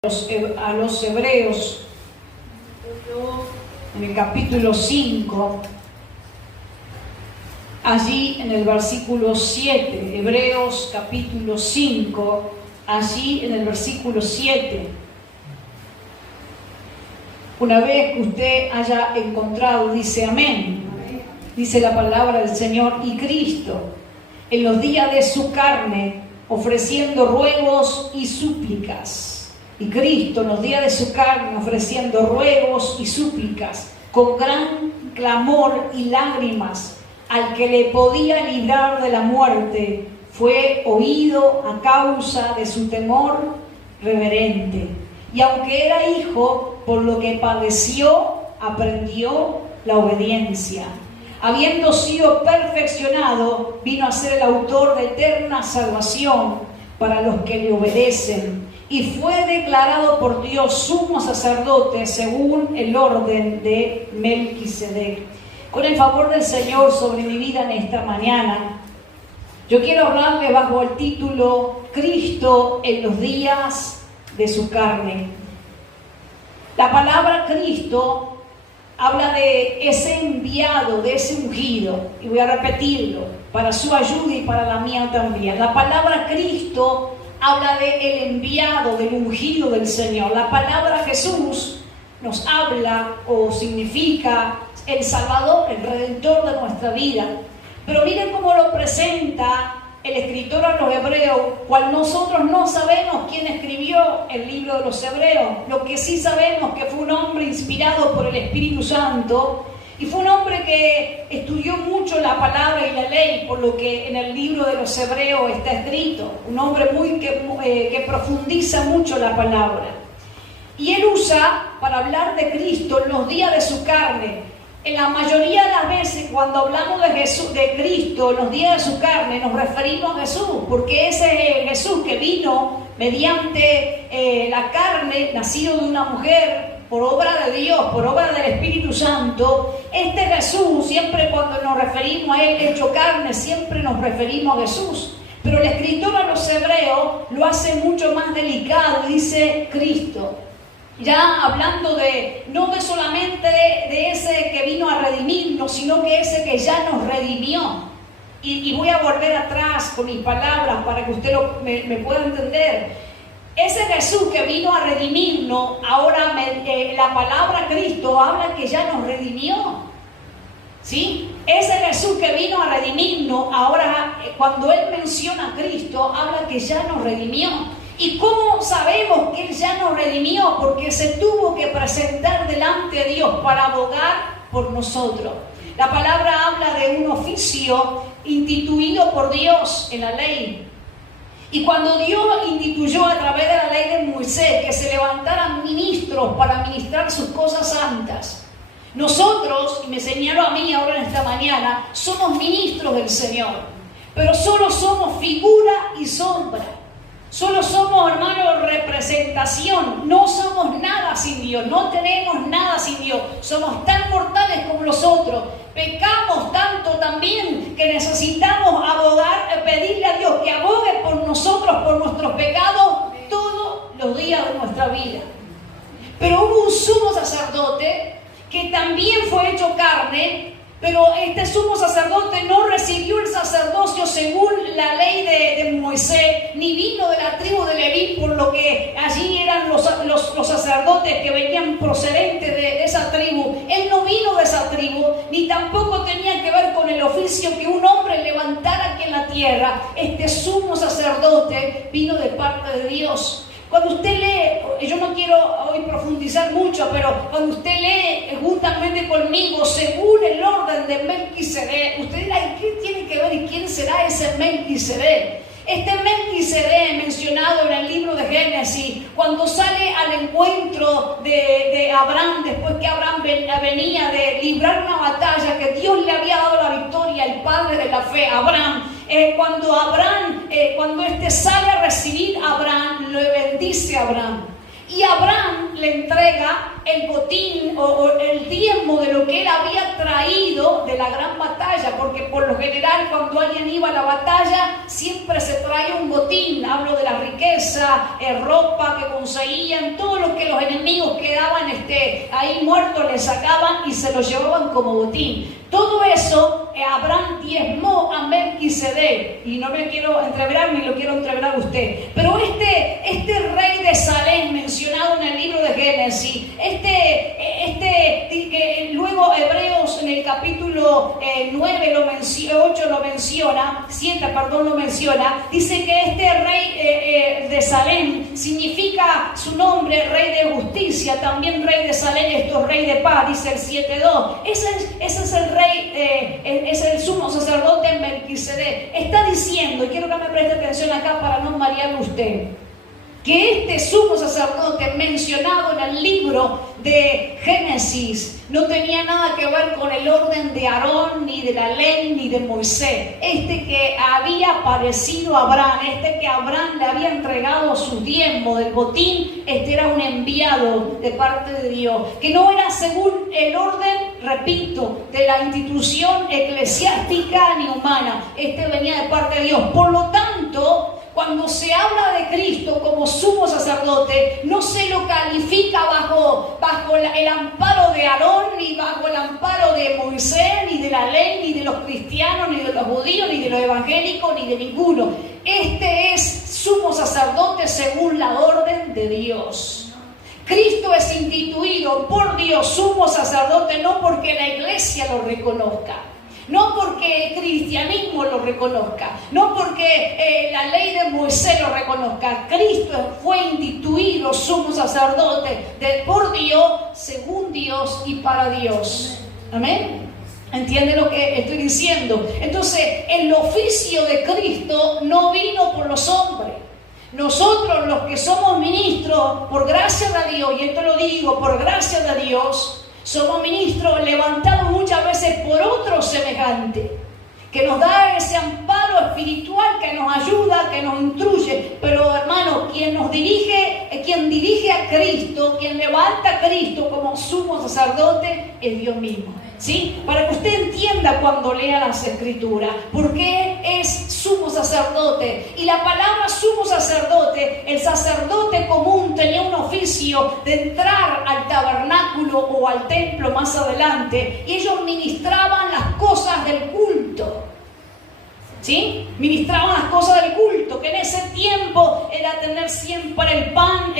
a los Hebreos, en el capítulo 5, allí en el versículo 7, Hebreos capítulo 5, allí en el versículo 7. Una vez que usted haya encontrado, dice amén, dice la palabra del Señor, y Cristo, en los días de su carne, ofreciendo ruegos y súplicas. Y Cristo en los días de su carne, ofreciendo ruegos y súplicas, con gran clamor y lágrimas, al que le podía librar de la muerte, fue oído a causa de su temor reverente. Y aunque era hijo, por lo que padeció, aprendió la obediencia. Habiendo sido perfeccionado, vino a ser el autor de eterna salvación para los que le obedecen. Y fue declarado por Dios sumo sacerdote según el orden de Melquisedec. Con el favor del Señor sobre mi vida en esta mañana, yo quiero hablarle bajo el título Cristo en los días de su carne. La palabra Cristo habla de ese enviado, de ese ungido, y voy a repetirlo para su ayuda y para la mía también. La palabra Cristo habla de el enviado, del ungido del Señor. La palabra Jesús nos habla o significa el Salvador, el Redentor de nuestra vida. Pero miren cómo lo presenta el escritor a los Hebreos, cual nosotros no sabemos quién escribió el libro de los Hebreos. Lo que sí sabemos que fue un hombre inspirado por el Espíritu Santo, y fue un hombre que estudió mucho la palabra y la ley, por lo que en el libro de los Hebreos está escrito. Un hombre que profundiza mucho la palabra. Y él usa para hablar de Cristo en los días de su carne. En la mayoría de las veces cuando hablamos de Jesús, de Cristo en los días de su carne, nos referimos a Jesús, porque ese Jesús que vino mediante la carne, nacido de una mujer, por obra de Dios, por obra del Espíritu Santo. Este Jesús, siempre cuando nos referimos a Él hecho carne, siempre nos referimos a Jesús. Pero el escritor a los Hebreos lo hace mucho más delicado y dice Cristo. Ya hablando no de solamente de ese que vino a redimirnos, sino que ese que ya nos redimió. Y voy a volver atrás con mis palabras para que usted me pueda entender. Ese Jesús que vino a redimirnos, ahora la palabra Cristo habla que ya nos redimió. ¿Sí? Ese Jesús que vino a redimirnos, ahora cuando Él menciona a Cristo, habla que ya nos redimió. ¿Y cómo sabemos que Él ya nos redimió? Porque se tuvo que presentar delante de Dios para abogar por nosotros. La palabra habla de un oficio instituido por Dios en la ley. Y cuando Dios instituyó a través de la ley de Moisés que se levantaran ministros para ministrar sus cosas santas, nosotros, y me señaló a mí ahora en esta mañana, somos ministros del Señor, pero solo somos figura y sombra. Solo somos, hermanos, representación. No somos nada sin Dios. No tenemos nada sin Dios. Somos tan mortales como los otros. Pecamos tanto también que necesitamos abogar, pedirle a Dios que abogue por nosotros, por nuestros pecados, todos los días de nuestra vida. Pero hubo un sumo sacerdote que también fue hecho carne. Pero este sumo sacerdote no recibió el sacerdocio según la ley de Moisés, ni vino de la tribu de Leví, por lo que allí eran los sacerdotes que venían procedentes de esa tribu. Él no vino de esa tribu, ni tampoco tenía que ver con el oficio que un hombre levantara aquí en la tierra. Este sumo sacerdote vino de parte de Dios. Cuando usted lee, yo no quiero hoy profundizar mucho, pero cuando usted lee justamente conmigo, según el orden de Melquisedec, usted dirá, ¿y qué tiene que ver y quién será ese Melquisedec? Este Melquisedec mencionado en el libro de Génesis, cuando sale al encuentro de Abraham, después que Abraham venía de librar una batalla que Dios le había dado la victoria, el padre de la fe, Abraham. Cuando este sale a recibir a Abraham, le bendice a Abraham. Y Abraham le entrega el botín o el diezmo de lo que él había traído de la gran batalla, porque por lo general cuando alguien iba a la batalla siempre se traía un botín. Hablo de la riqueza, ropa que conseguían, todo lo que los enemigos quedaban ahí muertos le sacaban y se lo llevaban como botín. Todo eso Abraham diezmó a Melquisedec, y no me quiero entreverar ni lo quiero entreverar a usted, pero este rey de Salem mencionado en el libro de Génesis, que luego Hebreos en el capítulo 8 lo menciona, 7 lo menciona, dice que este rey de Salem significa su nombre rey de justicia, también rey de Salem, esto rey de paz, dice el 7:2. Ese es el rey, es el sumo sacerdote Melquisedec. Está diciendo, y quiero que me preste atención acá para no marearlo usted, que este sumo sacerdote mencionado en el libro de Génesis no tenía nada que ver con el orden de Aarón, ni de la ley, ni de Moisés. Que había aparecido a Abraham, que Abraham le había entregado su diezmo del botín, era un enviado de parte de Dios, que no era según el orden, repito, de la institución eclesiástica ni humana. Venía de parte de Dios. Por lo tanto, cuando se habla de Cristo como sumo sacerdote, no se lo califica bajo el amparo de Aarón, ni bajo el amparo de Moisés, ni de la ley, ni de los cristianos, ni de los judíos, ni de los evangélicos, ni de ninguno. Es sumo sacerdote según la orden de Dios. Cristo es instituido por Dios sumo sacerdote no porque la iglesia lo reconozca, no porque el cristianismo lo reconozca, no porque la ley de Moisés lo reconozca. Cristo fue instituido sumo sacerdote por Dios, según Dios y para Dios. Amén. ¿Entiende lo que estoy diciendo? Entonces, el oficio de Cristo no vino por los hombres. Nosotros, los que somos ministros, por gracia de Dios, y esto lo digo, por gracia de Dios, somos ministros levantados muchas veces por otro semejante, que nos da ese amparo espiritual, que nos ayuda, que nos instruye. Pero hermano, quien dirige a Cristo, quien levanta a Cristo como sumo sacerdote, es Dios mismo. ¿Sí? Para que usted entienda cuando lea las Escrituras, ¿por qué es sumo sacerdote? Y la palabra sumo sacerdote, el sacerdote común tenía un oficio de entrar al tabernáculo o al templo más adelante, y ellos ministraban las cosas del culto. ¿Sí? Ministraban las cosas del culto, que en ese tiempo era tener siempre el pan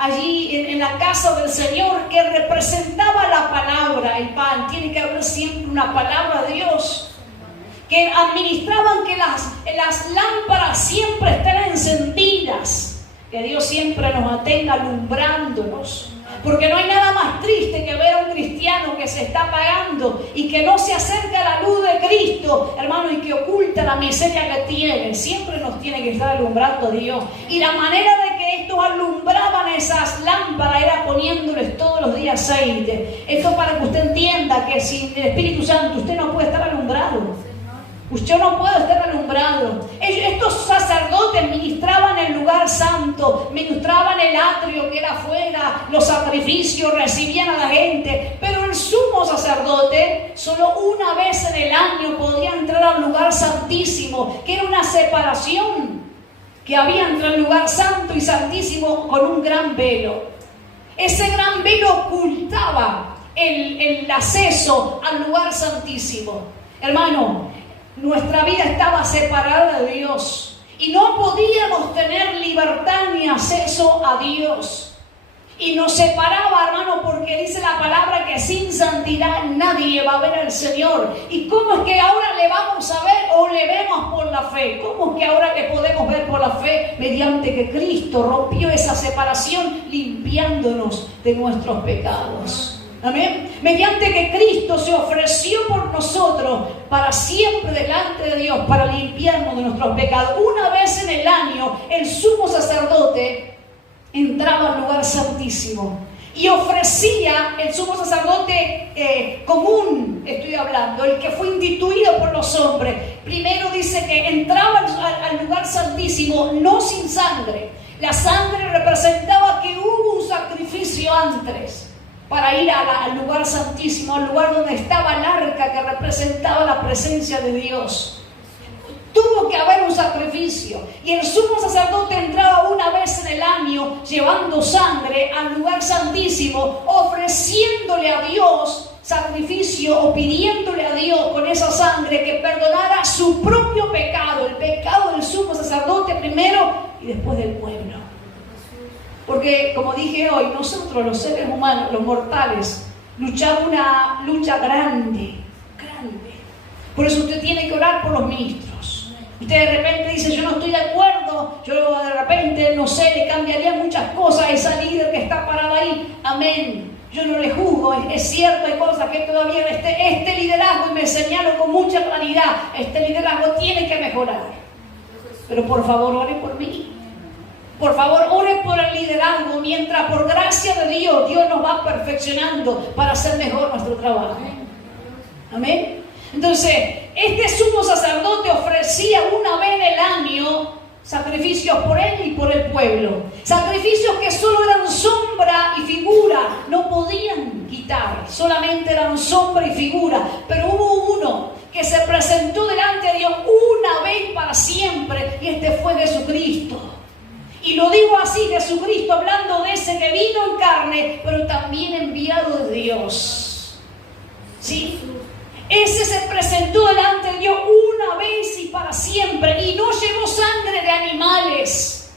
allí en la casa del Señor, que representaba la palabra. El pan, tiene que haber siempre una palabra de Dios. Que administraban que las lámparas siempre estén encendidas, que Dios siempre nos mantenga alumbrándonos. Porque no hay nada más triste que ver a un cristiano que se está apagando y que no se acerca a la luz de Cristo, hermano, y que oculta la miseria que tiene. Siempre nos tiene que estar alumbrando Dios. Y la manera de que estos alumbraban esas lámparas era poniéndoles todos los días aceite. Esto para que usted entienda que sin el Espíritu Santo usted no puede estar alumbrado. Usted no puede estar alumbrado. Estos sacerdotes ministraban el lugar santo, ministraban el atrio que era afuera, los sacrificios, recibían a la gente. Pero el sumo sacerdote solo una vez en el año podía entrar al lugar santísimo, que era una separación que había entre el lugar santo y santísimo con un gran velo. Ese gran velo ocultaba el acceso al lugar santísimo. Hermano, nuestra vida estaba separada de Dios y no podíamos tener libertad ni acceso a Dios. Y nos separaba, hermano, porque dice la palabra que sin santidad nadie va a ver al Señor. ¿Y cómo es que ahora le vamos a ver o le vemos por la fe? ¿Cómo es que ahora le podemos ver por la fe? Mediante que Cristo rompió esa separación, limpiándonos de nuestros pecados. Amén. Mediante que Cristo se ofreció por nosotros para siempre delante de Dios, para limpiarnos de nuestros pecados. Una vez en el año, el sumo sacerdote entraba al lugar santísimo y ofrecía, el sumo sacerdote común, estoy hablando, el que fue instituido por los hombres. Primero dice que entraba al lugar santísimo no sin sangre. La sangre representaba que hubo antres para ir al lugar santísimo, al lugar donde estaba el arca que representaba la presencia de Dios. Tuvo que haber un sacrificio y el sumo sacerdote entraba una vez en el año llevando sangre al lugar santísimo, ofreciéndole a Dios sacrificio o pidiéndole a Dios con esa sangre que perdonara su propio pecado, el pecado del sumo sacerdote primero y después del pueblo. Porque, como dije hoy, nosotros los seres humanos, los mortales, luchamos una lucha grande, grande. Por eso usted tiene que orar por los ministros. Usted de repente dice, yo no estoy de acuerdo, yo de repente, no sé, le cambiaría muchas cosas a esa líder que está parada ahí. Amén. Yo no le juzgo, es cierto, hay cosas que todavía este liderazgo, y me señalo con mucha claridad, este liderazgo tiene que mejorar. Pero por favor, ore por mí. Por favor, ore por el liderazgo, mientras por gracia de Dios, Dios nos va perfeccionando para hacer mejor nuestro trabajo. Amén. Entonces, este sumo sacerdote ofrecía una vez en el año sacrificios por él y por el pueblo. Sacrificios que solo eran sombra y figura, no podían quitar, solamente eran sombra y figura. Pero hubo uno que se presentó delante de Dios una vez para siempre, y este fue Jesucristo. Y lo digo así, Jesucristo, hablando de ese que vino en carne, pero también enviado de Dios. ¿Sí? Ese se presentó delante de Dios una vez y para siempre, y no llevó sangre de animales.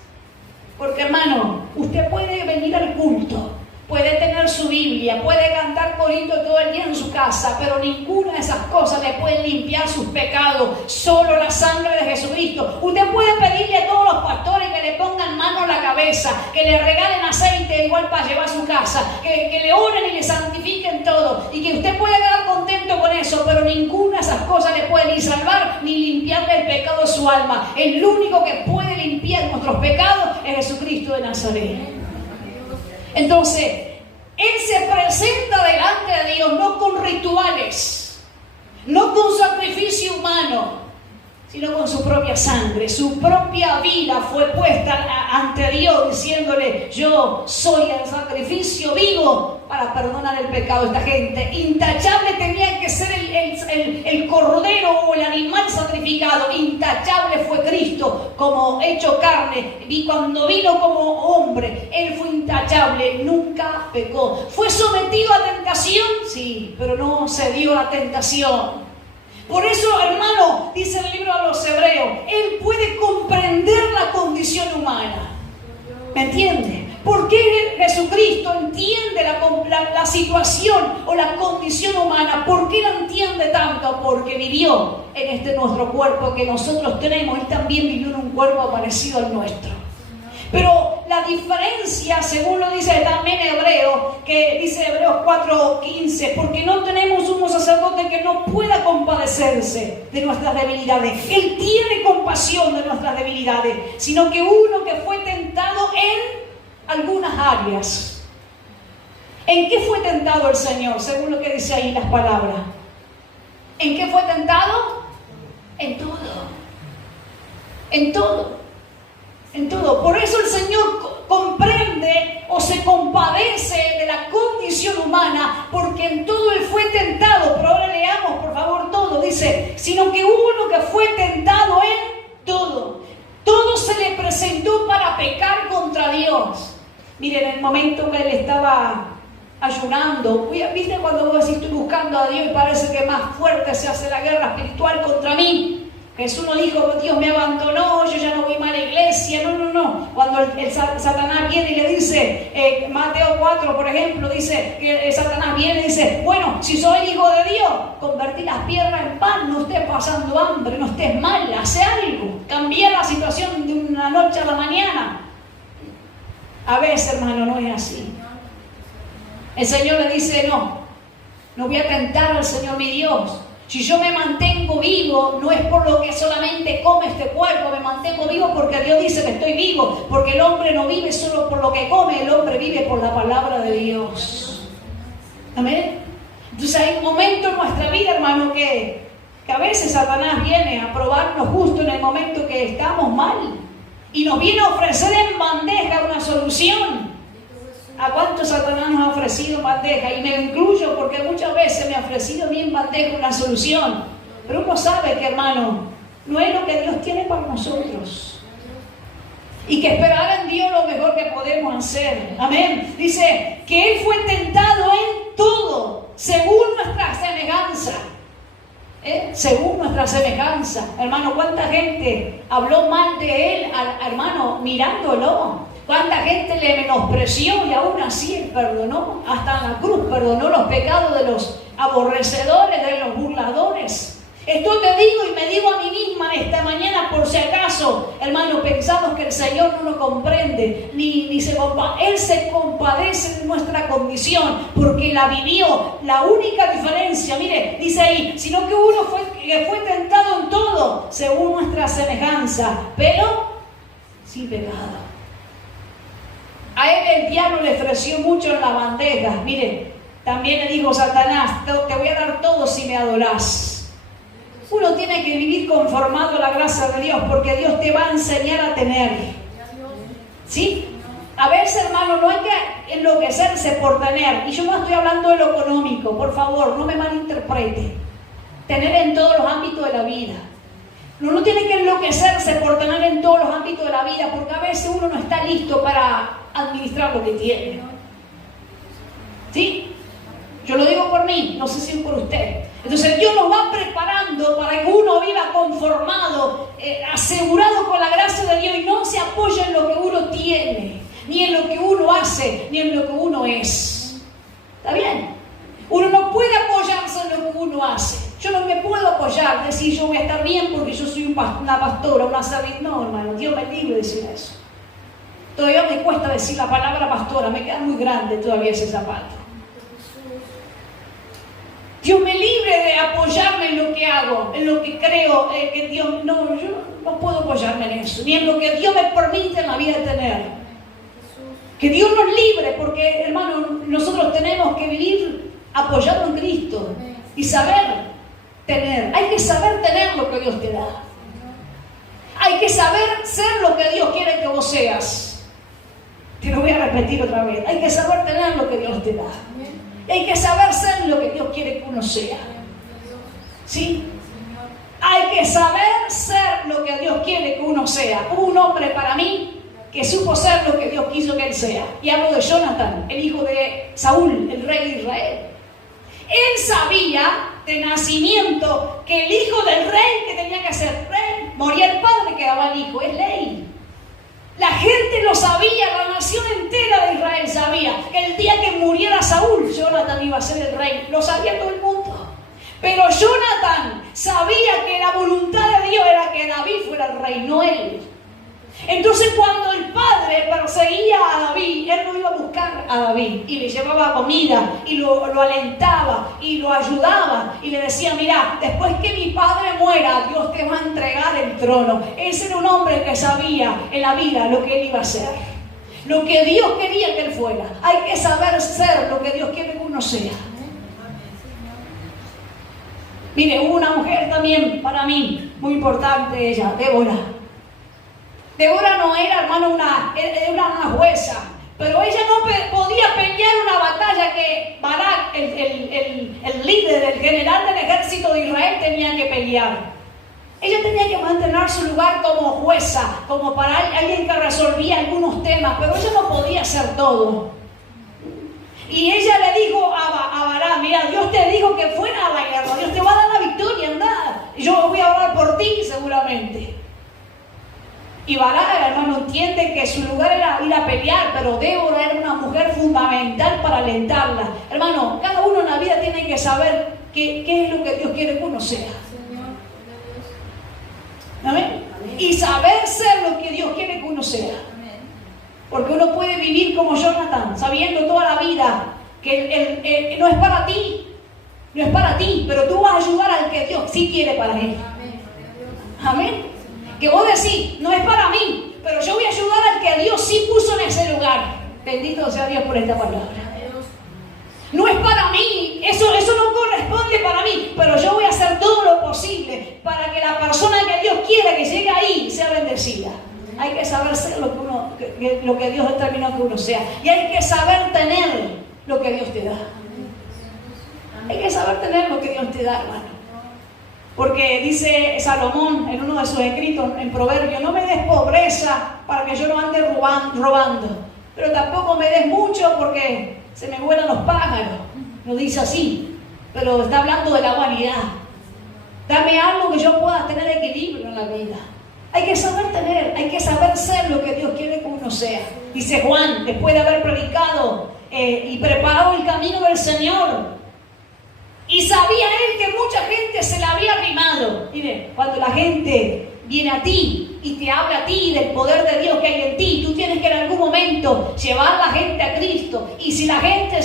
Porque, hermano, usted puede venir al culto, puede tener su Biblia, puede cantar corito todo el día en su casa, pero ninguna de esas cosas le puede limpiar sus pecados. Solo la sangre de Jesucristo. Usted puede pedirle a todos los pastores que le pongan mano a la cabeza, que le regalen aceite igual para llevar a su casa, que le oren y le santifiquen todo, y que usted pueda quedar contento con eso, pero ninguna de esas cosas le puede ni salvar ni limpiarle el pecado de su alma. El único que puede limpiar nuestros pecados es Jesucristo de Nazaret. Entonces, Él se presenta delante de Dios no con rituales, no con sacrificio humano, sino con su propia sangre. Su propia vida fue puesta ante Dios, diciéndole, yo soy el sacrificio vivo para perdonar el pecado de esta gente. Intachable tenía que ser el cordero o el animal sacrificado. Intachable fue Cristo como hecho carne, y cuando vino como hombre, Él fue intachable, nunca pecó. ¿Fue sometido a tentación? Sí, pero no cedió a la tentación. Por eso, hermano, dice el libro de los Hebreos, Él puede comprender la condición humana. ¿Me entiende? ¿Por qué Jesucristo entiende la situación o la condición humana? ¿Por qué la entiende tanto? Porque vivió en este nuestro cuerpo que nosotros tenemos. Él también vivió en un cuerpo parecido al nuestro. Pero la diferencia, según lo dice también Hebreo, que dice Hebreos 4:15, porque no tenemos un sacerdote que no pueda compadecerse de nuestras debilidades. Él tiene compasión de nuestras debilidades, sino que uno que fue tentado en algunas áreas. ¿En qué fue tentado el Señor? Según lo que dice ahí las palabras. ¿En qué fue tentado? En todo. En todo. En todo. Por eso el Señor comprende o se compadece de la condición humana, porque en todo Él fue tentado. Pero ahora leamos, por favor, todo. Dice, sino que uno que fue tentado en todo. Todo se le presentó para pecar contra Dios. Miren, en el momento que Él estaba ayunando, ¿viste cuando vos decís estoy buscando a Dios y parece que más fuerte se hace la guerra espiritual contra mí? Jesús no dijo, Dios me abandonó, yo ya no voy más a la iglesia. No. Cuando el Satanás viene y le dice, Mateo 4, por ejemplo, dice que Satanás viene y dice, bueno, si soy hijo de Dios, convertí las piedras en pan, no estés pasando hambre, no estés mal, hace algo, cambia la situación de una noche a la mañana. A veces, hermano, no es así. El Señor le dice, no voy a tentar al Señor mi Dios. Si yo me mantengo vivo, no es por lo que solamente come este cuerpo, me mantengo vivo porque Dios dice que estoy vivo, porque el hombre no vive solo por lo que come, el hombre vive por la palabra de Dios. Amén. Entonces hay un momento en nuestra vida, hermano, que a veces Satanás viene a probarnos justo en el momento que estamos mal y nos viene a ofrecer en bandeja una solución. ¿A ¿Cuántos Satanás nos ha ofrecido bandeja? Y me incluyo porque muchas veces me ha ofrecido bien bandeja una solución. Pero uno sabe que, hermano, no es lo que Dios tiene para nosotros. Y que esperar en Dios lo mejor que podemos hacer. Amén. Dice que Él fue tentado en todo, según nuestra semejanza. Según nuestra semejanza. Hermano, ¿cuánta gente habló mal de Él, hermano, mirándolo? ¿Cuánta gente le menospreció y aún así Él perdonó? Hasta en la cruz perdonó los pecados de los aborrecedores, de los burladores. Esto te digo y me digo a mí misma esta mañana por si acaso, hermano, pensamos que el Señor no nos comprende, ni se compadece. Él se compadece de nuestra condición porque la vivió. La única diferencia, mire, dice ahí, sino que uno fue tentado en todo, según nuestra semejanza, pero sin pecado. A él el diablo le ofreció mucho en la bandeja. Mire, también le dijo Satanás, te voy a dar todo si me adorás. Uno tiene que vivir conformado a la gracia de Dios porque Dios te va a enseñar a tener. ¿Sí? A veces, hermano, no hay que enloquecerse por tener. Y yo no estoy hablando de lo económico, por favor, no me malinterprete. Tener en todos los ámbitos de la vida. Uno tiene que enloquecerse por tener en todos los ámbitos de la vida porque a veces uno no está listo para administrar lo que tiene. ¿Sí? Yo lo digo por mí, no sé si por usted. Entonces Dios nos va preparando para que uno viva conformado, asegurado con la gracia de Dios y no se apoye en lo que uno tiene, ni en lo que uno hace, ni en lo que uno es. ¿Está bien? Uno no puede apoyarse en lo que uno hace. Yo no me puedo apoyar, decir yo voy a estar bien porque yo soy una pastora, una servir. No, hermano, Dios me libre de decir eso. Todavía me cuesta decir la palabra pastora, me queda muy grande todavía ese zapato. Dios me libre de apoyarme en lo que hago, en lo que creo, que Dios, no, yo no puedo apoyarme en eso, ni en lo que Dios me permite en la vida tener. Que Dios nos libre, porque, hermano, nosotros tenemos que vivir apoyado en Cristo y saber tener. Hay que saber tener lo que Dios te da. Hay que saber ser lo que Dios quiere que vos seas. Te lo voy a repetir otra vez. Hay que saber tener lo que Dios te da. Hay que saber ser lo que Dios quiere que uno sea. ¿Sí? Hay que saber ser lo que Dios quiere que uno sea. Hubo un hombre para mí que supo ser lo que Dios quiso que él sea. Y hablo de Jonatán, el hijo de Saúl, el rey de Israel. Él sabía de nacimiento que el hijo del rey que tenía que ser rey, moría el padre, quedaba el hijo. Es ley. La gente lo sabía, la nación entera de Israel sabía que el día que muriera Saúl, Jonatán iba a ser el rey. Lo sabía todo el mundo. Pero Jonatán sabía que la voluntad de Dios era que David fuera el rey, no él. Entonces cuando el padre perseguía a David, él no iba a buscar a David y le llevaba comida y lo alentaba y lo ayudaba y le decía, mira, después que mi padre muera, Dios te va a entregar el trono. Ese era un hombre que sabía en la vida lo que él iba a hacer, lo que Dios quería que él fuera. Hay que saber ser lo que Dios quiere que uno sea. Mire, hubo una mujer también para mí muy importante, ella, Débora. Débora no era, hermano, era una jueza, pero ella no podía pelear una batalla que Barak, el líder, el general del ejército de Israel, tenía que pelear. Ella tenía que mantener su lugar como jueza, como para alguien que resolvía algunos temas, pero ella no podía hacer todo. Y ella le dijo a Barak, mira, Dios te dijo que fuera a la guerra, Dios te va a dar la victoria, anda. Yo voy a orar por ti seguramente. Y Barak, hermano, entiende que su lugar era ir a pelear, pero Débora era una mujer fundamental para alentarla. Hermano, cada uno en la vida tiene que saber qué es lo que Dios quiere que uno sea. ¿Amén? Y saber ser lo que Dios quiere que uno sea. Porque uno puede vivir como Jonatán, sabiendo toda la vida que no es para ti, no es para ti, pero tú vas a ayudar al que Dios sí quiere para él. Amén. Que vos decís, no es para mí, pero yo voy a ayudar al que Dios sí puso en ese lugar. Bendito sea Dios por esta palabra. No es para mí, eso no corresponde para mí, pero yo voy a hacer todo lo posible para que la persona que Dios quiera que llegue ahí sea bendecida. Hay que saber ser lo que Dios determinó que uno sea. Y hay que saber tener lo que Dios te da. Hay que saber tener lo que Dios te da, hermano. Porque dice Salomón en uno de sus escritos en Proverbios: no me des pobreza para que yo no ande robando, pero tampoco me des mucho porque se me vuelan los pájaros. Lo dice así, pero está hablando de la vanidad. Dame algo que yo pueda tener equilibrio en la vida. Hay que saber tener, hay que saber ser lo que Dios quiere que uno sea. Dice Juan, después de haber predicado y preparado el camino del Señor, y sabía él que mucha gente se la había arrimado. Mire, cuando la gente viene a ti y te habla a ti del poder de Dios que hay en ti, tú tienes que en algún momento llevar a la gente a Cristo. Y si la gente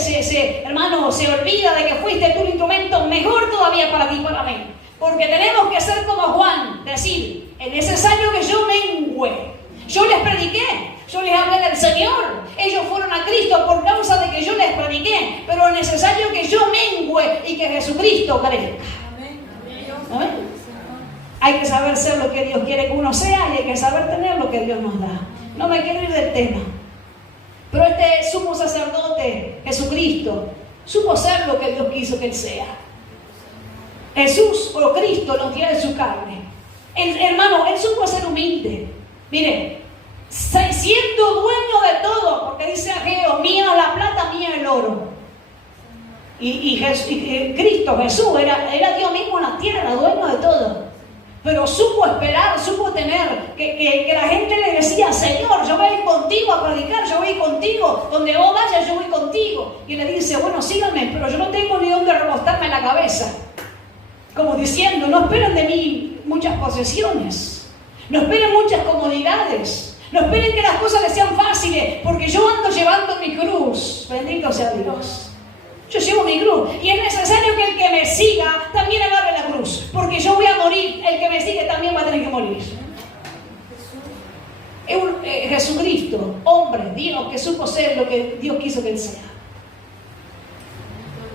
hermano, se olvida de que fuiste tú el instrumento, mejor todavía para ti y para mí. Porque tenemos que ser como Juan, decir: es necesario que yo mengüe. Yo les prediqué, yo les hablé del Señor, ellos fueron a Cristo por causa de que yo les prediqué, pero es necesario que yo mengüe y que Jesucristo crezca. ¿Amén? Hay que saber ser lo que Dios quiere que uno sea y hay que saber tener lo que Dios nos da. No me quiero ir del tema, pero este sumo sacerdote, Jesucristo, supo ser lo que Dios quiso que Él sea. Jesús o Cristo nos tiene en su carne. Hermano, Él supo ser humilde. Mire, siendo dueño de todo, porque dice Ageo: mía la plata, mía el oro. Y Cristo, Jesús, era Dios mismo en la tierra, era dueño de todo. Pero supo esperar, supo tener, que la gente le decía: Señor, yo voy a ir contigo a predicar, yo voy a ir contigo, donde vos vayas yo voy contigo. Y le dice: bueno, síganme, pero yo no tengo ni dónde recostarme la cabeza. Como diciendo: no esperen de mí muchas posesiones. No esperen muchas comodidades. No esperen que las cosas les sean fáciles, porque yo ando llevando mi cruz. Bendito sea Dios. Yo llevo mi cruz. Y es necesario que el que me siga también agarre la cruz. Porque yo voy a morir. El que me sigue también va a tener que morir. Jesucristo, hombre, Dios, que supo ser lo que Dios quiso que Él sea.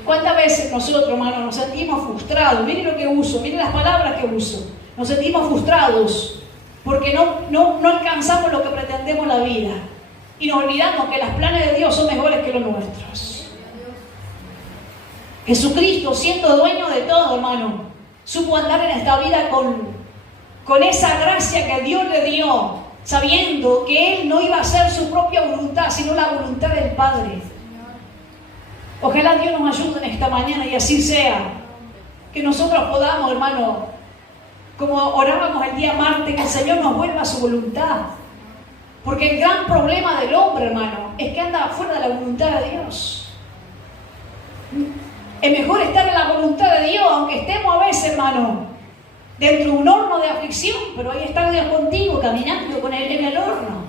¿Cuántas veces nosotros, hermanos, nos sentimos frustrados? Miren lo que uso, miren las palabras que uso. Nos sentimos frustrados porque no alcanzamos lo que pretendemos en la vida. Y nos olvidamos que los planes de Dios son mejores que los nuestros. Jesucristo, siendo dueño de todo, hermano, supo andar en esta vida con esa gracia que Dios le dio, sabiendo que Él no iba a hacer su propia voluntad, sino la voluntad del Padre. Ojalá Dios nos ayude en esta mañana y así sea. Que nosotros podamos, hermano, como orábamos el día martes, que el Señor nos vuelva a su voluntad. Porque el gran problema del hombre, hermano, es que anda fuera de la voluntad de Dios. Es mejor estar en la voluntad de Dios, aunque estemos a veces, hermano, dentro de un horno de aflicción, pero ahí está Dios contigo, caminando con Él en el horno.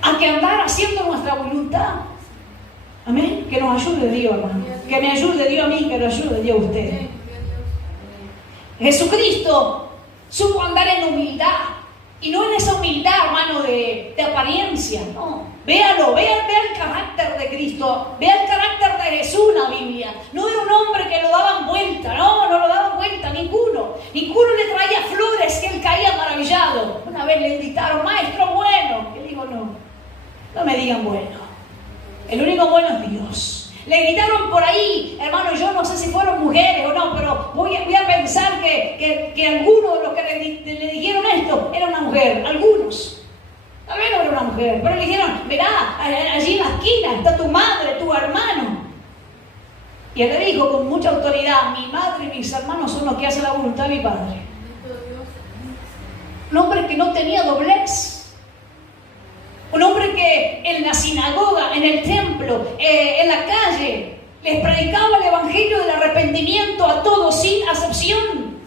Hay que andar haciendo nuestra voluntad. Amén. Que nos ayude Dios, hermano. Que me ayude Dios a mí, que lo ayude Dios a usted. Jesucristo supo andar en humildad. Y no en esa humildad, hermano, de apariencia. No. Véalo, vea el carácter de Cristo. Vea el carácter de Jesús en la Biblia. No era un hombre que lo daban vuelta. No lo daban vuelta, ninguno. Ninguno le traía flores que él caía maravillado. Una vez le gritaron: maestro bueno. Él dijo: no me digan bueno. El único bueno es Dios. Le gritaron por ahí, hermano, yo no sé si fueron mujeres o no, pero voy a pensar que algunos de los que le dijeron esto era una mujer, algunos. Tal vez no era una mujer, pero le dijeron: verá, allí en la esquina está tu madre, tu hermano. Y él le dijo con mucha autoridad: mi madre y mis hermanos son los que hacen la voluntad de mi Padre. Un hombre que no tenía doblez. Un hombre que en la sinagoga, en el templo, en la calle, les predicaba el evangelio del arrepentimiento a todos sin acepción.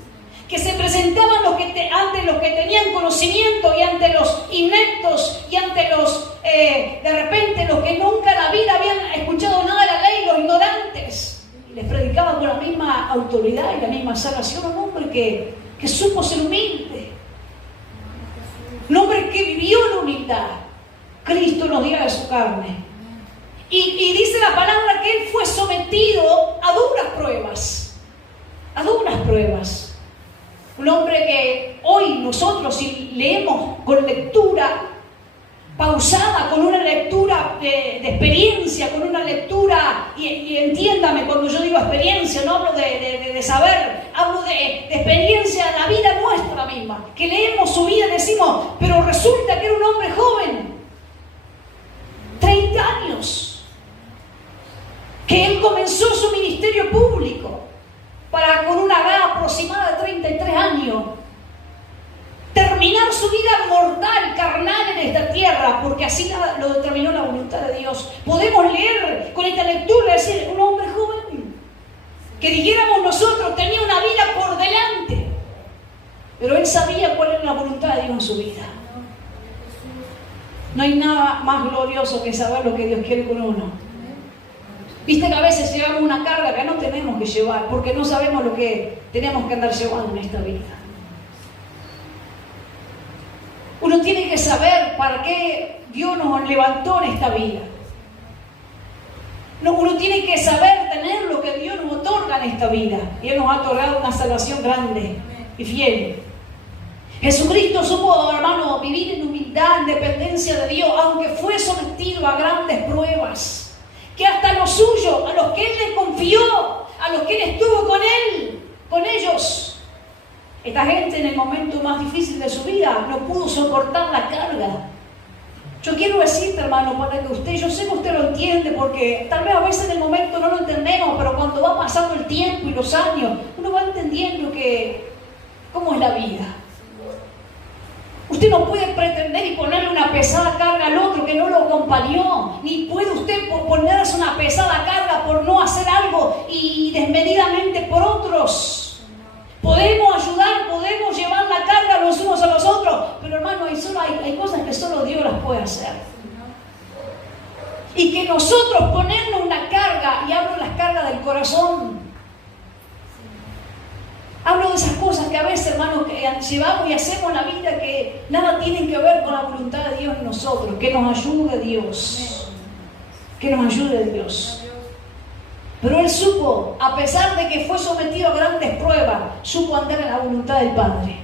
Que se presentaban ante los que tenían conocimiento y ante los ineptos y ante los, de repente, los que nunca en la vida habían escuchado nada de la ley, los ignorantes. Y les predicaba con la misma autoridad y la misma salvación. Un hombre que supo ser humilde. Un hombre que vivió en humildad. Cristo nos dio de su carne. Y dice la palabra que Él fue sometido a duras pruebas. A duras pruebas. Un hombre que hoy nosotros, si leemos con lectura, pausada, con una lectura de experiencia, con una lectura, y entiéndame cuando yo digo experiencia, no hablo de saber, hablo de experiencia de la vida nuestra misma, que leemos su vida y decimos, pero resulta que era un hombre joven, 30 años, que él comenzó su ministerio público con una edad aproximada de 33 años, terminar su vida mortal, carnal en esta tierra, porque así lo determinó la voluntad de Dios. Podemos leer con esta lectura, decir, un hombre joven, que dijéramos nosotros, tenía una vida por delante, pero él sabía cuál era la voluntad de Dios en su vida. No hay nada más glorioso que saber lo que Dios quiere con uno. Viste que a veces llevamos una carga que no tenemos que llevar, porque no sabemos lo que tenemos que andar llevando en esta vida. Uno tiene que saber para qué Dios nos levantó en esta vida. Uno tiene que saber tener lo que Dios nos otorga en esta vida. Y Él nos ha otorgado una salvación grande y fiel. Jesucristo supo, hermano, vivir en humildad, en dependencia de Dios, aunque fue sometido a grandes pruebas. Que hasta los suyos, a los que Él le confió, a los que Él estuvo con Él, con ellos, esta gente en el momento más difícil de su vida no pudo soportar la carga. Yo quiero decirte, hermano, para que usted, yo sé que usted lo entiende, porque tal vez a veces en el momento no lo entendemos, pero cuando va pasando el tiempo y los años, uno va entendiendo cómo es la vida. Usted no puede pretender y ponerle una pesada carga al otro que no lo acompañó, ni puede usted ponerse una pesada carga por no hacer algo y desmedidamente por otros. Podemos ayudar, podemos llevar la carga los unos a los otros, pero hermano, hay cosas que solo Dios las puede hacer. Y que nosotros ponernos una carga, y hablo de las cargas del corazón, hablo de esas cosas que a veces, hermano, que llevamos y hacemos en la vida que nada tienen que ver con la voluntad de Dios en nosotros. Que nos ayude Dios. Que nos ayude Dios. Pero él supo, a pesar de que fue sometido a grandes pruebas, supo andar en la voluntad del Padre.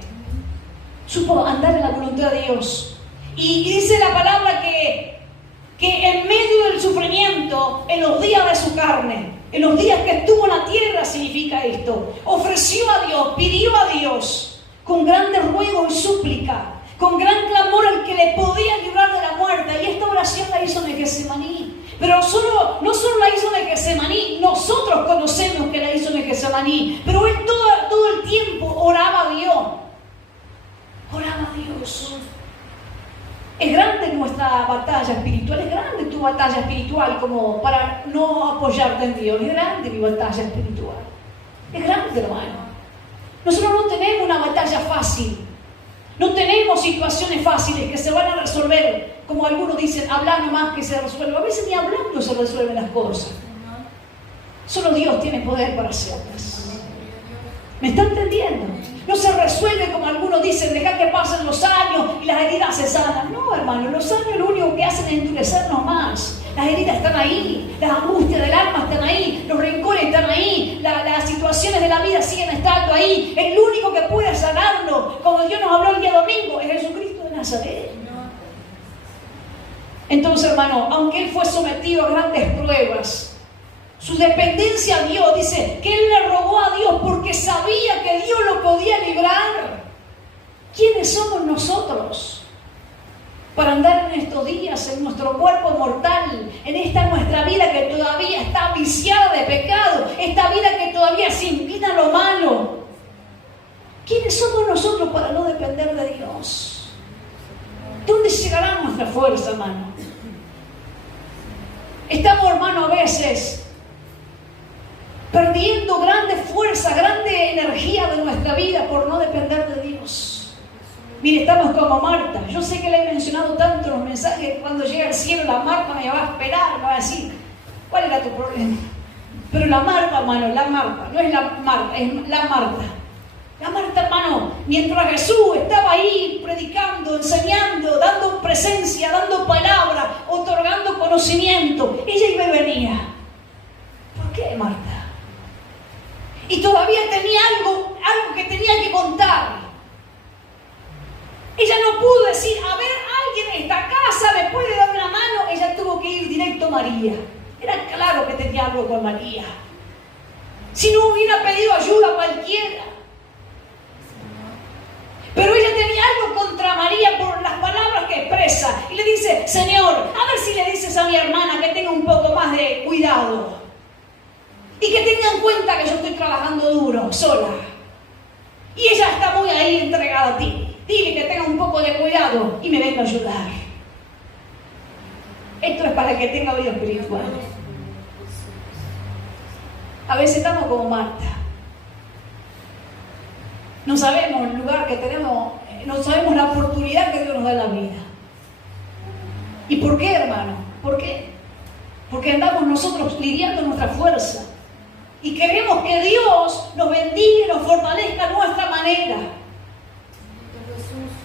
Supo andar en la voluntad de Dios. Y dice la palabra que en medio del sufrimiento, en los días de su carne, en los días que estuvo en la tierra, significa esto, ofreció a Dios, pidió a Dios, con grandes ruegos y súplica, con gran clamor al que le podía librar de la muerte. Y esta oración la hizo en el Getsemaní. Pero no solo la hizo en el Getsemaní, nosotros conocemos que la hizo en el Getsemaní, pero él todo el tiempo oraba a Dios. Oraba a Dios. Es grande nuestra batalla espiritual, es grande tu batalla espiritual, como para no apoyarte en Dios. Es grande mi batalla espiritual. Es grande, hermano. Nosotros no tenemos una batalla fácil. No tenemos situaciones fáciles que se van a resolver, como algunos dicen, hablar nomás que se resuelve. A veces ni hablando se resuelven las cosas. Solo Dios tiene poder para hacerlas. ¿Me está entendiendo? No se resuelve como algunos dicen, dejar que pasen los años y las heridas se sanan. No, hermano, los años lo único que hacen es endurecernos más. Las heridas están ahí, las angustias del alma están ahí, los rencores están ahí, las situaciones de la vida siguen estando ahí. El único que puede sanarnos, como Dios nos habló el día domingo, es Jesucristo de Nazaret. Entonces, hermano, aunque él fue sometido a grandes pruebas, su dependencia a Dios, dice que él le rogó a Dios porque sabía que Dios lo podía librar. ¿Quiénes somos nosotros para andar en estos días, en nuestro cuerpo mortal, en esta nuestra vida que todavía está viciada de pecado, esta vida que todavía se inclina a lo malo? ¿Quiénes somos nosotros para no depender de Dios? ¿Dónde llegará nuestra fuerza, hermano? Estamos, hermano, a veces perdiendo grande fuerza, grande energía de nuestra vida por no depender de Dios. Mire, estamos como Marta. Yo sé que le he mencionado tanto en los mensajes, cuando llega al cielo la Marta me va a esperar, me va a decir, ¿cuál era tu problema? Pero la Marta, hermano, la Marta, no es la Marta, es la Marta. La Marta, hermano, mientras Jesús estaba ahí predicando, enseñando, dando presencia, dando palabra, otorgando conocimiento, ella iba y venía. ¿Por qué, Marta? Y todavía tenía algo que tenía que contar. Ella no pudo decir, a ver, alguien en esta casa me puede dar una mano, ella tuvo que ir directo a María. Era claro que tenía algo con María. Si no hubiera pedido ayuda a cualquiera. Pero ella tenía algo contra María por las palabras que expresa. Y le dice, Señor, a ver si le dices a mi hermana que tenga un poco más de cuidado. Y que tenga en cuenta que yo estoy trabajando duro, sola. Y ella está muy ahí entregada a ti. Dile que tenga un poco de cuidado y me venga a ayudar. Esto es para que tenga vida espiritual. A veces estamos como Marta. No sabemos el lugar que tenemos, no sabemos la oportunidad que Dios nos da en la vida. ¿Y por qué, hermano? ¿Por qué? Porque andamos nosotros lidiando nuestra fuerza. Y queremos que Dios nos bendiga y nos fortalezca a nuestra manera.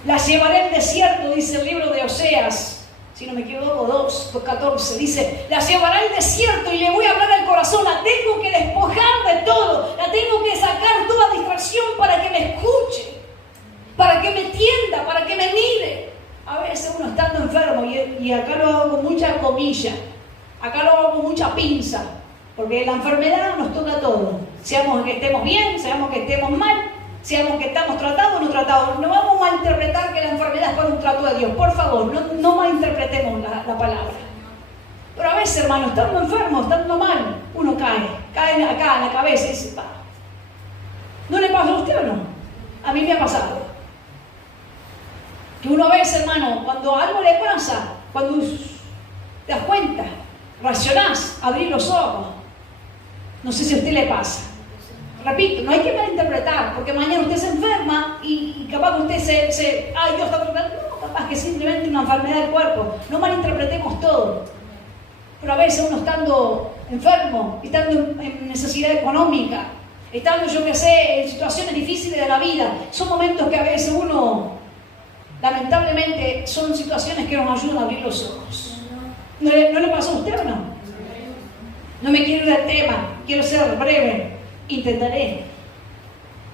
La llevaré al desierto, dice el libro de Oseas. Si no me equivoco, 2:14, dice, la llevará al desierto y le voy a hablar al corazón, la tengo que despojar de todo, la tengo que sacar toda distracción para que me escuche, para que me entienda, para que me mire. A veces uno estando enfermo, y acá lo hago con mucha comilla, acá lo hago con mucha pinza, porque la enfermedad nos toca a todos, seamos que estemos bien, seamos que estemos mal, seamos que estamos tratados o no tratados. No vamos a malinterpretar que la enfermedad es para un trato de Dios. Por favor, no malinterpretemos la palabra. Pero a veces, hermano, estando enfermo, estando mal, uno cae acá en la cabeza y dice, va. ¿No le pasa a usted o no? A mí me ha pasado. Que uno a veces, hermano, cuando algo le pasa, cuando te das cuenta, reaccionás, abrís los ojos. No sé si a usted le pasa. Repito, no hay que malinterpretar, porque mañana usted se enferma y capaz que usted ay, Dios está tratando. No, capaz que simplemente una enfermedad del cuerpo. No malinterpretemos todo. Pero a veces uno estando enfermo, estando en necesidad económica, estando, yo qué sé, en situaciones difíciles de la vida, son momentos que a veces uno, lamentablemente, son situaciones que nos ayudan a abrir los ojos. ¿No le pasó a usted o no? No me quiero ir del tema, quiero ser breve. Intentaré.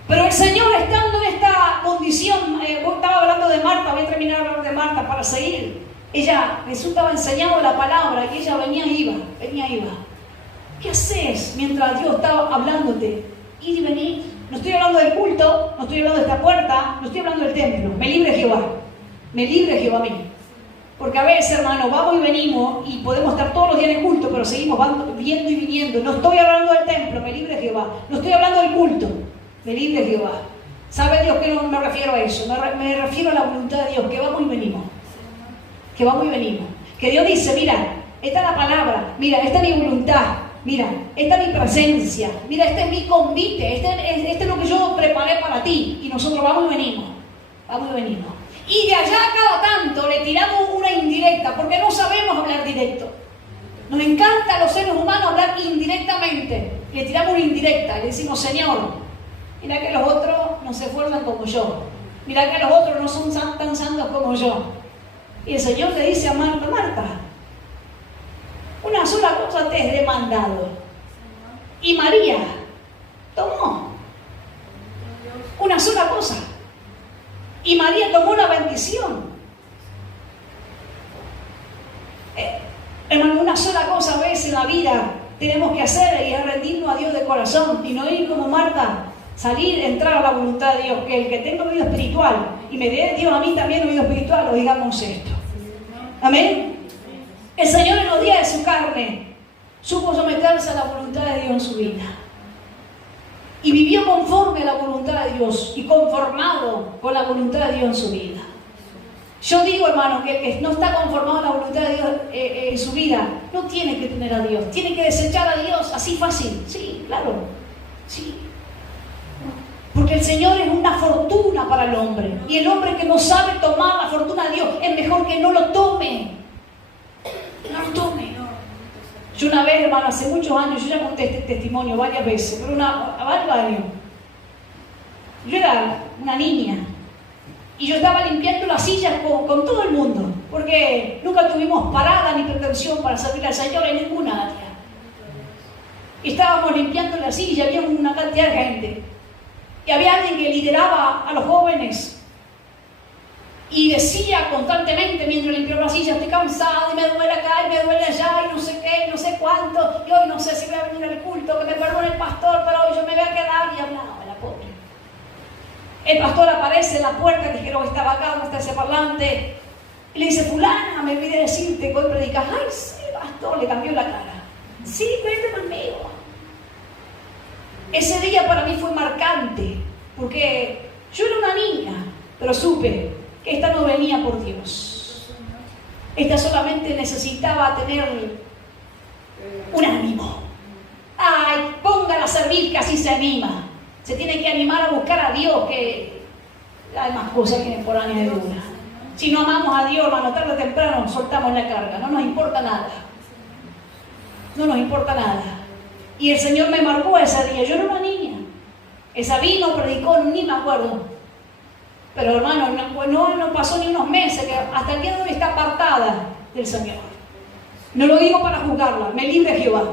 Pero el Señor, estando en esta condición, estaba hablando de Marta, voy a terminar de hablar de Marta para seguir. Jesús estaba enseñando la palabra y ella venía y iba. ¿Qué haces mientras Dios estaba hablándote? Ir y venir. No estoy hablando del culto, no estoy hablando de esta puerta, no estoy hablando del templo. Me libre Jehová. Me libre Jehová a mí. Porque a veces, hermano, vamos y venimos y podemos estar todos los días en el culto, pero seguimos viendo y viniendo. No estoy hablando del templo, me libre Jehová. No estoy hablando del culto, me libre Jehová. ¿Sabe Dios que no me refiero a eso? Me refiero a la voluntad de Dios, que vamos y venimos. Que vamos y venimos. Que Dios dice, mira, esta es la palabra, mira, esta es mi voluntad, mira, esta es mi presencia, mira, este es mi convite, este es lo que yo preparé para ti. Y nosotros vamos y venimos, vamos y venimos. Y de allá cada tanto le tiramos una indirecta, porque no sabemos hablar directo. Nos encanta a los seres humanos hablar indirectamente. Le tiramos una indirecta, le decimos, Señor, mira que los otros no se esfuerzan como yo. Mira que los otros no son tan santos como yo. Y el Señor le dice a Marta, Marta, una sola cosa te es demandado. Y María tomó una sola cosa. Y María tomó una bendición. Hermano, una sola cosa a veces en la vida tenemos que hacer y es rendirnos a Dios de corazón y no ir como Marta, salir, entrar a la voluntad de Dios. Que el que tenga oído espiritual y me dé Dios a mí también oído espiritual, lo digamos esto. Amén. El Señor en los días de su carne supo someterse a la voluntad de Dios en su vida. Y vivió conforme a la voluntad de Dios y conformado con la voluntad de Dios en su vida. Yo digo, hermano, que el que no está conformado a la voluntad de Dios en su vida, no tiene que tener a Dios, tiene que desechar a Dios, así fácil. Sí, claro, sí. Porque el Señor es una fortuna para el hombre. Y el hombre que no sabe tomar la fortuna de Dios, es mejor que no lo tome. No lo tome. Yo una vez, hermano, hace muchos años, yo ya conté este testimonio varias veces, pero varios años. Yo era una niña y yo estaba limpiando las sillas con todo el mundo, porque nunca tuvimos parada ni pretensión para servir al Señor en ninguna área. Y estábamos limpiando la silla, había una cantidad de gente. Y había alguien que lideraba a los jóvenes. Y decía constantemente mientras limpiaba la silla, estoy cansada y me duele acá y me duele allá y no sé qué, no sé cuánto. Y hoy no sé si voy a venir al culto, que me perdone el pastor, pero hoy yo me voy a quedar. Y hablaba la pobre. El pastor aparece en la puerta, dijeron que estaba acá, no está ese parlante. Y le dice, fulana, me olvidé decirte que hoy predicas. Ay, sí, pastor, le cambió la cara. Sí, vete conmigo. Ese día para mí fue marcante, porque yo era una niña, pero supe que esta no venía por Dios. Esta solamente necesitaba tener un ánimo. Ay, póngala a servir que así se anima. Se tiene que animar a buscar a Dios, que hay más cosas que vienen por años de luna. Si no amamos a Dios, hermano, tarde o temprano soltamos la carga. No nos importa nada. No nos importa nada. Y el Señor me marcó ese día. Yo era una niña. Esa vino, predicó, ni me acuerdo. Pero hermano, no pasó ni unos meses, que hasta el día de hoy está apartada del Señor. No lo digo para juzgarla, me libre Jehová.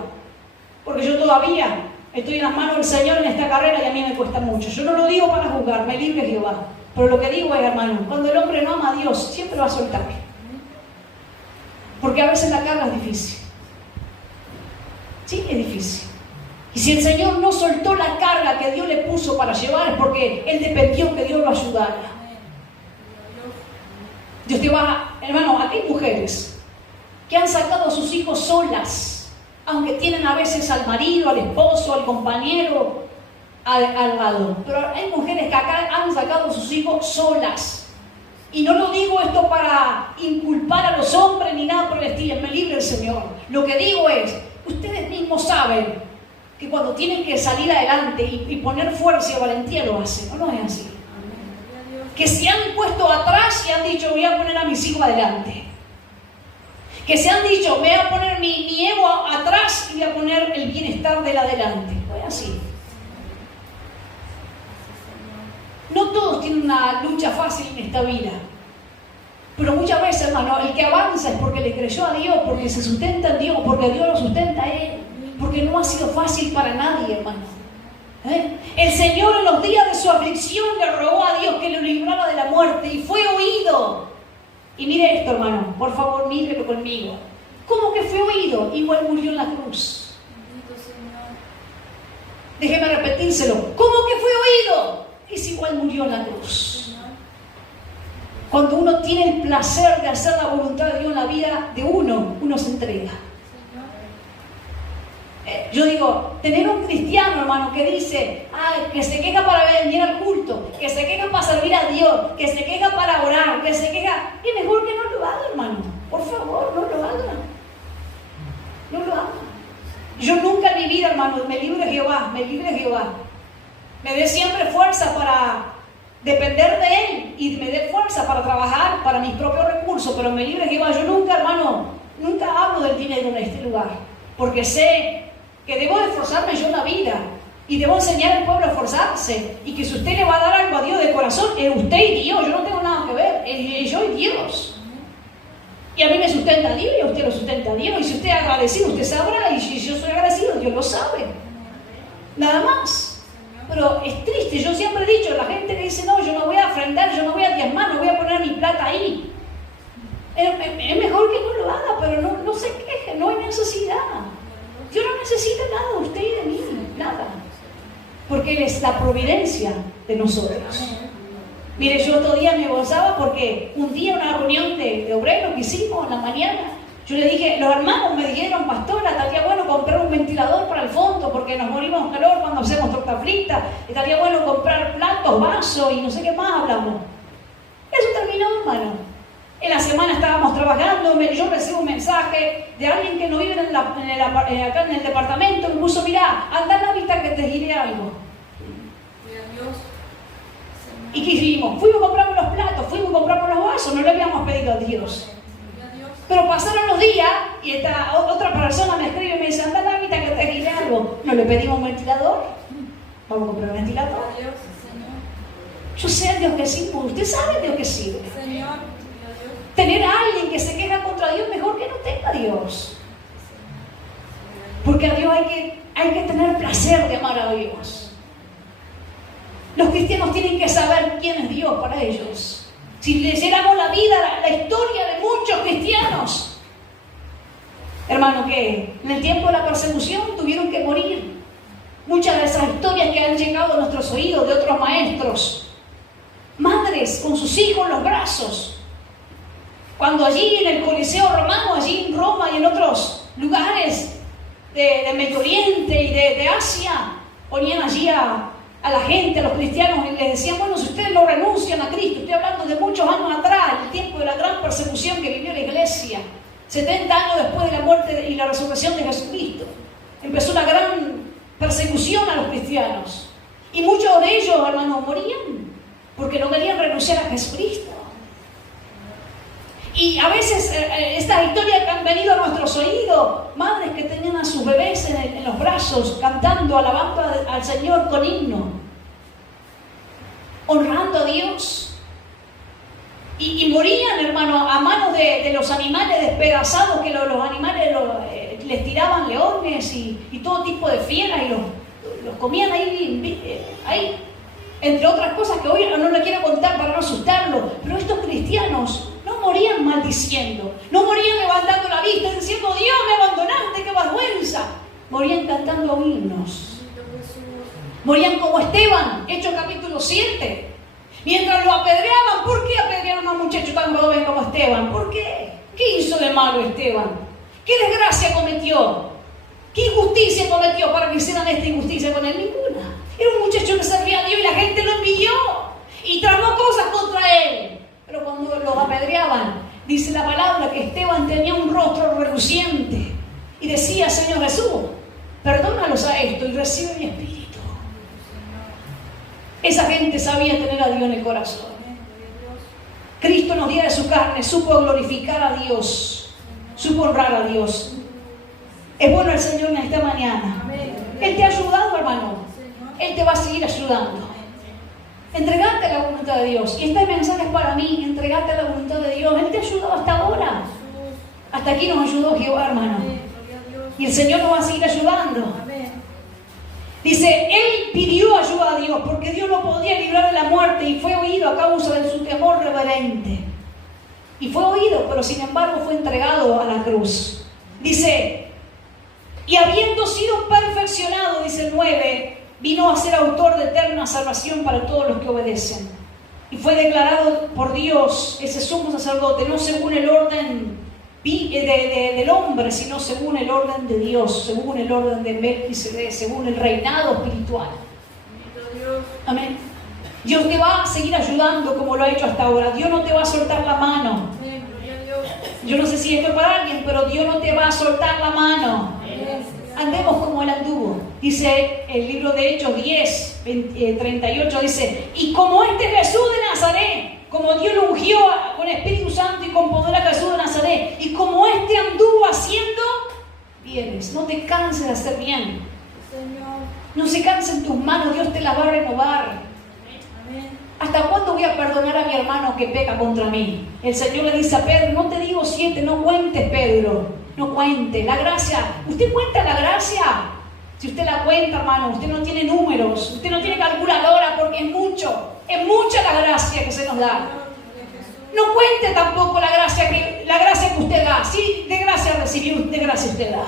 Porque yo todavía estoy en las manos del Señor en esta carrera y a mí me cuesta mucho. Yo no lo digo para juzgar, me libre Jehová. Pero lo que digo es, hermano, cuando el hombre no ama a Dios, siempre va a soltar. Porque a veces la carga es difícil. Sí, es difícil. Y si el Señor no soltó la carga que Dios le puso para llevar, es porque Él dependió que Dios lo ayudara. Dios te va, hermano, aquí hay mujeres que han sacado a sus hijos solas, aunque tienen a veces al marido, al esposo, al compañero al lado. Pero hay mujeres que acá han sacado a sus hijos solas. Y no lo digo esto para inculpar a los hombres ni nada por el estilo, me libre el Señor. Lo que digo es, ustedes mismos saben que cuando tienen que salir adelante y poner fuerza y valentía lo hacen, ¿o no es así? Que se han puesto atrás y han dicho, voy a poner a mis hijos adelante. Que se han dicho, voy a poner mi ego atrás y voy a poner el bienestar del adelante. No es así. No todos tienen una lucha fácil en esta vida. Pero muchas veces, hermano, el que avanza es porque le creyó a Dios, porque se sustenta en Dios, porque Dios lo sustenta a él. Porque no ha sido fácil para nadie, hermano. El Señor en los días de su aflicción le rogó a Dios que lo librara de la muerte y fue oído. Y mire esto, hermano, por favor, mírelo conmigo. ¿Cómo que fue oído? Igual murió en la cruz. Déjeme repetírselo. ¿Cómo que fue oído? Es igual murió en la cruz. Cuando uno tiene el placer de hacer la voluntad de Dios en la vida de uno se entrega. Yo digo, tener un cristiano, hermano, que dice, que se queja para venir al culto, que se queja para servir a Dios, que se queja para orar, que se queja, es mejor que no lo haga, hermano. Por favor, no lo haga. No lo haga. Yo nunca en mi vida, hermano, me libre Jehová, me libre Jehová. Me dé siempre fuerza para depender de Él y me dé fuerza para trabajar para mis propios recursos, pero me libre Jehová. Yo nunca, hermano, nunca hablo del dinero en este lugar, porque sé que debo de esforzarme yo en la vida y debo enseñar al pueblo a esforzarse, y que si usted le va a dar algo a Dios de corazón, es usted y Dios. Yo no tengo nada que ver, es yo y Dios. Y a mí me sustenta Dios y a usted lo sustenta Dios, y si usted es agradecido, usted sabrá, y si yo soy agradecido, Dios lo sabe. Nada más. Pero es triste, yo siempre he dicho, la gente que dice, no, yo no voy a ofrendar, yo no voy a diezmar, no voy a poner mi plata ahí. Es mejor que no lo haga, pero no se queje, no hay necesidad. Dios no necesita nada de usted y de mí, nada. Porque Él es la providencia de nosotros. Mire, yo otro día me gozaba porque un día una reunión de obreros que hicimos en la mañana, yo le dije, los hermanos me dijeron, pastora, estaría bueno comprar un ventilador para el fondo porque nos morimos de calor cuando hacemos torta frita, estaría bueno comprar platos, vasos y no sé qué más hablamos. Eso terminó, hermano. En la semana estábamos trabajando, yo recibo un mensaje de alguien que no vive acá en el departamento, me puso, mirá, anda a la vista que te diré algo. ¿Y qué hicimos? Fuimos a comprar los platos, fuimos a comprar los vasos, no le habíamos pedido a Dios. Pero pasaron los días y esta otra persona me escribe y me dice, anda a la vista que te diré algo. No le pedimos un ventilador, vamos a comprar un ventilador. Yo sé a Dios que sirve, usted sabe a Dios que sirve. Tener a alguien que se queja contra Dios, mejor que no tenga a Dios. Porque a Dios hay que tener placer de amar a Dios. Los cristianos tienen que saber quién es Dios para ellos. Si leyéramos la vida, la historia de muchos cristianos, hermano, que en el tiempo de la persecución tuvieron que morir. Muchas de esas historias que han llegado a nuestros oídos de otros maestros, madres con sus hijos en los brazos, cuando allí en el Coliseo Romano, allí en Roma y en otros lugares de Medio Oriente y de Asia, ponían allí a la gente, a los cristianos, y les decían, bueno, si ustedes no renuncian a Cristo, estoy hablando de muchos años atrás, el tiempo de la gran persecución que vivió la iglesia, 70 años después de la muerte y la resurrección de Jesucristo, empezó una gran persecución a los cristianos, y muchos de ellos, hermanos, morían porque no querían renunciar a Jesucristo. Y a veces estas historias que han venido a nuestros oídos, madres que tenían a sus bebés en los brazos, cantando, alabando al Señor con himno, honrando a Dios, y morían, hermano, a manos de los animales despedazados, que los animales les tiraban leones y todo tipo de fieras, y los comían ahí, entre otras cosas que hoy no le quiero contar para no asustarlo, pero estos cristianos no morían maldiciendo, no morían levantando la vista diciendo, Dios, me abandonaste, qué vergüenza. Morían cantando himnos. Morían como Esteban, Hechos capítulo 7. Mientras lo apedreaban, ¿por qué apedrearon a un muchacho tan joven como Esteban? ¿Por qué? ¿Qué hizo de malo Esteban? ¿Qué desgracia cometió? ¿Qué injusticia cometió para que hicieran esta injusticia con él? Ninguna. Era un muchacho que servía a Dios y la gente lo envidió y tramó cosas contra él. Pero cuando los apedreaban, dice la palabra que Esteban tenía un rostro reluciente y decía, Señor Jesús, perdónalos a esto y recibe mi espíritu. Esa gente sabía tener a Dios en el corazón. Cristo nos dio de su carne, supo glorificar a Dios, supo honrar a Dios. Es bueno el Señor en esta mañana. Él te ha ayudado, hermano. Él te va a seguir ayudando. Entregate a la voluntad de Dios. Y este mensaje es para mí. Entregate a la voluntad de Dios. Él te ha ayudado hasta ahora. Hasta aquí nos ayudó Jehová, hermano. Y el Señor nos va a seguir ayudando. Dice, él pidió ayuda a Dios porque Dios lo podía librar de la muerte y fue oído a causa de su temor reverente. Y fue oído, pero sin embargo fue entregado a la cruz. Dice, y habiendo sido perfeccionado, dice el 9, vino a ser autor de eterna salvación para todos los que obedecen. Y fue declarado por Dios ese sumo sacerdote, no según el orden del hombre, sino según el orden de Dios, según el orden de Melquisedec, según el reinado espiritual. Amén. Dios te va a seguir ayudando como lo ha hecho hasta ahora. Dios no te va a soltar la mano. Yo no sé si esto es para alguien, pero Dios no te va a soltar la mano. Andemos como Él anduvo. Dice el libro de Hechos 10, 38, dice, y como este Jesús de Nazaret, como Dios lo ungió con Espíritu Santo y con poder a Jesús de Nazaret, y como este anduvo haciendo bienes. No te canses de hacer bien. No se cansen tus manos, Dios te las va a renovar. ¿Hasta cuándo voy a perdonar a mi hermano que peca contra mí? El Señor le dice a Pedro, no te digo 7, no cuentes, Pedro, no cuente. La gracia, ¿usted cuenta la gracia? Si usted la cuenta, hermano, usted no tiene números, usted no tiene calculadora porque es mucha la gracia que se nos da. No cuente tampoco la gracia que usted da. Sí, de gracia recibió, de gracia usted da.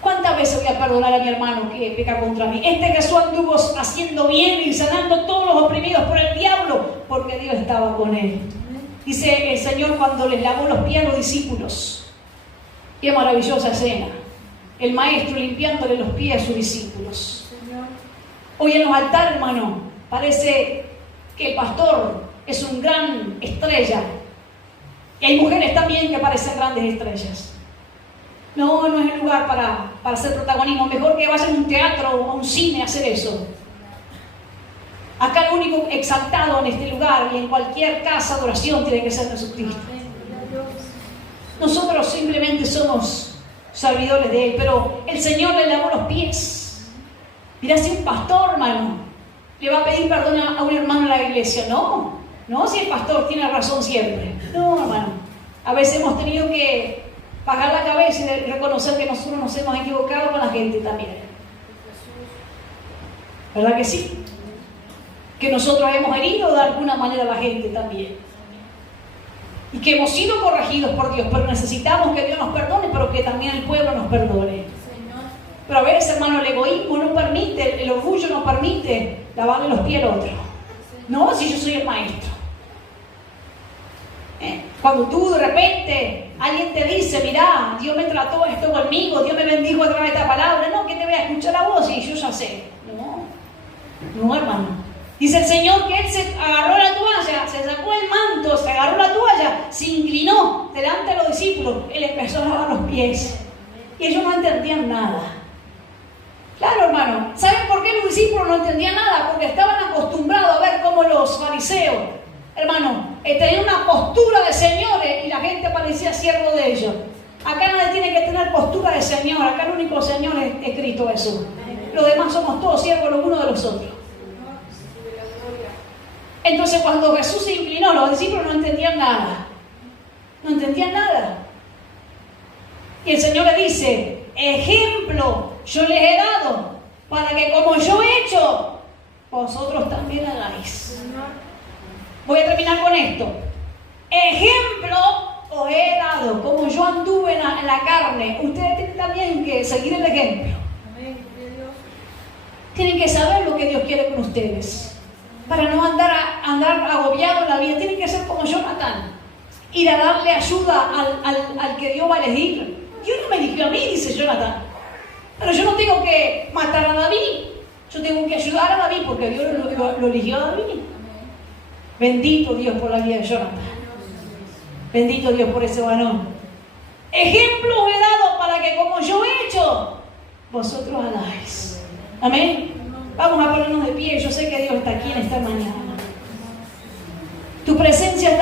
¿Cuántas veces voy a perdonar a mi hermano que peca contra mí? Este Jesús anduvo haciendo bien y sanando todos los oprimidos por el diablo, porque Dios estaba con él. Dice el Señor cuando les lavó los pies a los discípulos. Qué maravillosa escena. El maestro limpiándole los pies a sus discípulos. Hoy en los altares, hermano, parece que el pastor es un gran estrella. Y hay mujeres también que parecen grandes estrellas. No es el lugar para hacer protagonismo. Mejor que vayan a un teatro o a un cine a hacer eso. Acá el único exaltado en este lugar y en cualquier casa de oración tiene que ser Jesucristo. Nosotros simplemente somos servidores de Él, pero el Señor le lavó los pies. Mirá, si un pastor, hermano, le va a pedir perdón a un hermano de la iglesia. No si el pastor tiene razón siempre. No, hermano. A veces hemos tenido que bajar la cabeza y reconocer que nosotros nos hemos equivocado con la gente también. ¿Verdad que sí? que nosotros hemos herido de alguna manera a la gente también. Y que hemos sido corregidos por Dios, pero necesitamos que Dios nos perdone, pero que también el pueblo nos perdone. Pero a veces, hermano, el egoísmo no permite, el orgullo no permite lavarle los pies al otro. No, si yo soy el maestro. Cuando tú de repente, alguien te dice, mirá, Dios me trató esto conmigo, Dios me bendijo a través de esta palabra, no, que te voy a escuchar la voz y yo ya sé. No, hermano. Dice el Señor que Él se agarró la toalla, se sacó el manto, se agarró la toalla, se inclinó delante de los discípulos, Él empezó a lavar los pies. Y ellos no entendían nada. Claro, hermano. ¿Saben por qué los discípulos no entendían nada? Porque estaban acostumbrados a ver cómo los fariseos, hermano, tenían una postura de señores y la gente parecía siervo de ellos. Acá nadie tiene que tener postura de señor. Acá el único señor es Cristo Jesús. Los demás somos todos siervos los unos de los otros. Entonces cuando Jesús se inclinó, los discípulos no entendían nada. No entendían nada. Y el Señor le dice, ejemplo yo les he dado, para que como yo he hecho, vosotros también hagáis. Voy a terminar con esto. Ejemplo os he dado, como yo anduve en la carne. Ustedes tienen también que seguir el ejemplo. Tienen que saber lo que Dios quiere con ustedes, para no andar agobiados en la vida. Tienen que ser como Jonatán, ir a darle ayuda al que Dios va a elegir. Dios no me eligió a mí, dice Jonatán, pero yo no tengo que matar a David, yo tengo que ayudar a David porque Dios lo eligió a David. Bendito Dios por la vida de Jonatán, bendito Dios por ese varón. Ejemplo os he dado para que como yo he hecho, vosotros hagáis. Amén. Vamos a ponernos de pie. Yo sé que Dios está aquí en esta mañana. Tu presencia está